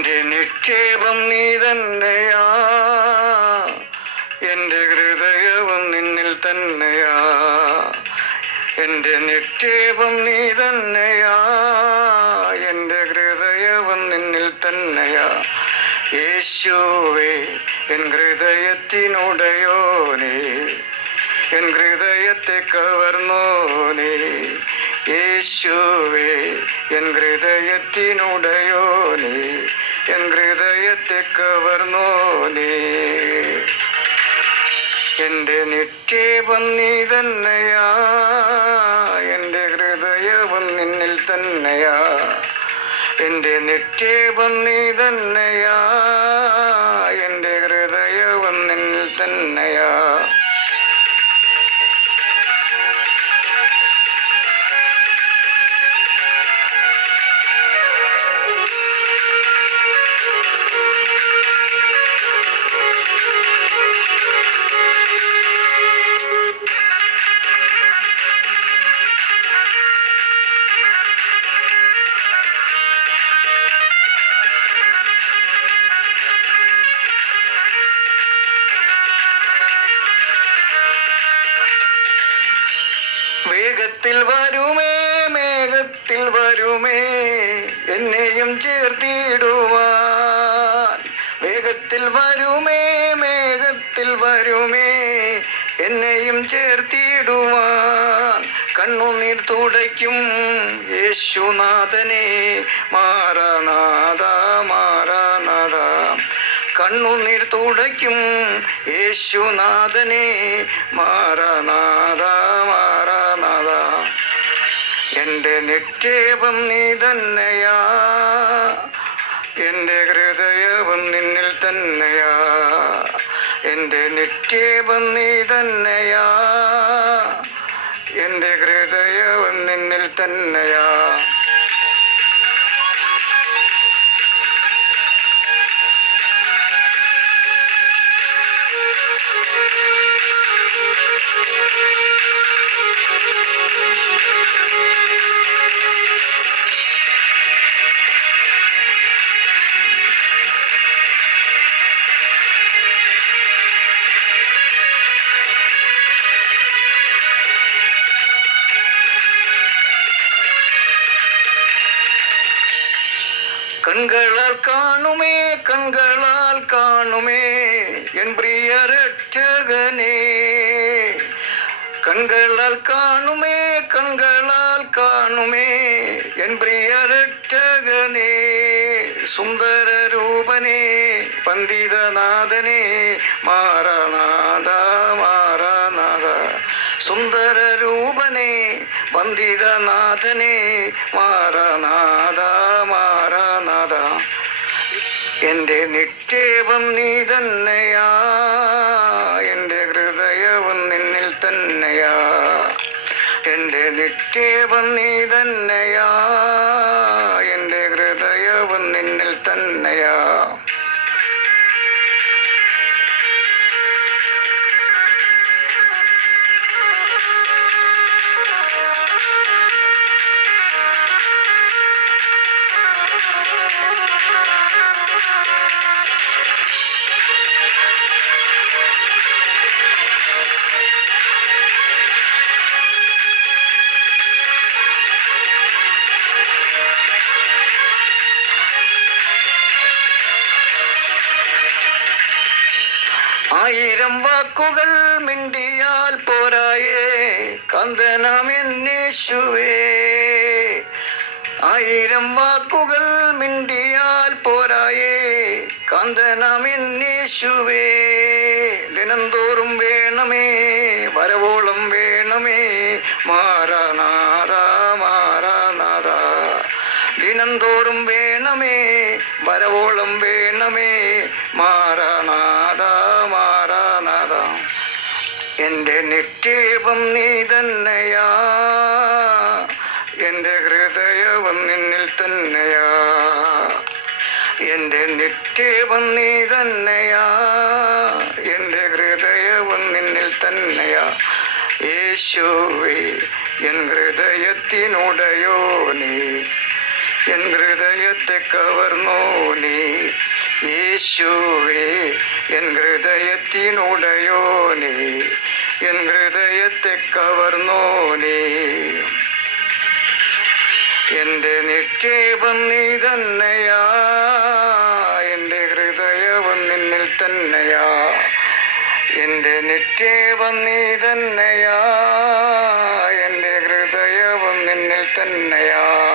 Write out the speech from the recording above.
എൻ്റെ നിക്ഷേപം നീ തന്നെയാ, എൻ്റെ ഹൃദയവും നിന്നിൽ തന്നെയാ. എൻ്റെ നിക്ഷേപം നീ തന്നെയാ, എൻ്റെ ഹൃദയവും നിന്നിൽ തന്നെയാ. യേശുവേ എൻ ഹൃദയത്തിനുടയോനേ, എൻ ഹൃദയത്തെ കവർന്നോനേ. യേശുവേ എൻ ഹൃദയത്തിനുടയോനേ, എൻ ഹൃദയത്തെ കവർന്നോനേ. എൻ്റെ നിക്ഷേപം നീ തന്നെയാ, എൻ്റെ ഹൃദയവും നിന്നിൽ തന്നെയാ. എൻ്റെ നിക്ഷേപം നീ തന്നെയാ, എൻ്റെ ഹൃദയവും നിന്നിൽ തന്നെയാ. വേഗത്തിൽ വരുമേ, മേഘത്തിൽ വരുമേ, എന്നെയും ചേർത്തിടുവാൻ. വേഗത്തിൽ വരുമേ, മേഘത്തിൽ വരുമേ, എന്നെയും ചേർത്തിടുവാൻ. കണ്ണുനീർ തുടയ്ക്കും യേശുനാഥനെ, മാറാനാഥ മാറാനാഥ. കണ്ണുനീർ തുടയ്ക്കും യേശുനാഥനെ, മാറാനാഥ മാറാനാഥ. എൻ്റെ നിക്ഷേപം നീ തന്നെയാ, എൻ്റെ ഹൃദയവും നിന്നിൽ തന്നെയാ. എൻ്റെ നിക്ഷേപം നീ തന്നെയാ, എൻ്റെ ഹൃദയവും നിന്നിൽ തന്നെയാ. കൺകളാൽ കാണുമേ, കൺകളാൽ കാണുമേ, എൻ പ്രിയ രക്ഷകനേ. കൺകളാൽ കാണുമേ, കൺകളാൽ കാണുമേ, എൻ പ്രിയ രക്ഷകനേ. സുന്ദര രൂപനേ, പണ്ഡിതനാഥനേ, മാറാനാഥ മാറാനാഥ. സുന്ദര രൂപനേ, പണ്ഡിതനാഥനേ, മാറാനാഥ മാറാനാഥ. എൻ്റെ നിക്ഷേപം നീ തന്നെയാ, എൻ്റെ ഹൃദയവും നിന്നിൽ തന്നെയാ. എൻ്റെ നിക്ഷേപം നീ തന്നെയാ, എൻ്റെ ഹൃദയവും നിന്നിൽ തന്നെയാ. ആയിരം വാക്കുകൾ മിണ്ടിയാൽ പോരായേ, കാന്തനാം എന്നേശുവേ. ആയിരം വാക്കുകൾ മിണ്ടിയാൽ പോരായേ, കാന്തനാം എന്നേശുവേ. ദിനംതോറും വേണമേ, വരവോളം വേണമേ, മാറാനാഥ മാറാനാഥ. ദിനംതോറും വേണമേ, വരവോളം വേണമേ, മാറാനാഥ മാറാനാഥ. എൻ്റെ നിക്ഷേപം നീ തന്നെയാ, എൻ്റെ ഹൃദയവും നിന്നിൽ തന്നെയാ. എൻ്റെ നിക്ഷേപം നീ തന്നെയാ, എൻ്റെ ഹൃദയവും നിന്നിൽ തന്നെയാ. യേശുവേ എൻ ഹൃദയത്തിനുടയോനേ, എൻ ഹൃദയത്തെ കവർന്നോ നീ യേശുവേ, എൻ ഹൃദയത്തിനുടയോ നീ, എൻ ഹൃദയത്തെ കവർന്നോ നീ. എൻ്റെ നിക്ഷേപം നീ തന്നെയാ, എൻ്റെ ഹൃദയവും നിന്നിൽ തന്നെയാ. എൻ്റെ നിക്ഷേപം നീ തന്നെയാ, എൻ്റെ ഹൃദയവും നിന്നിൽ തന്നെയാ.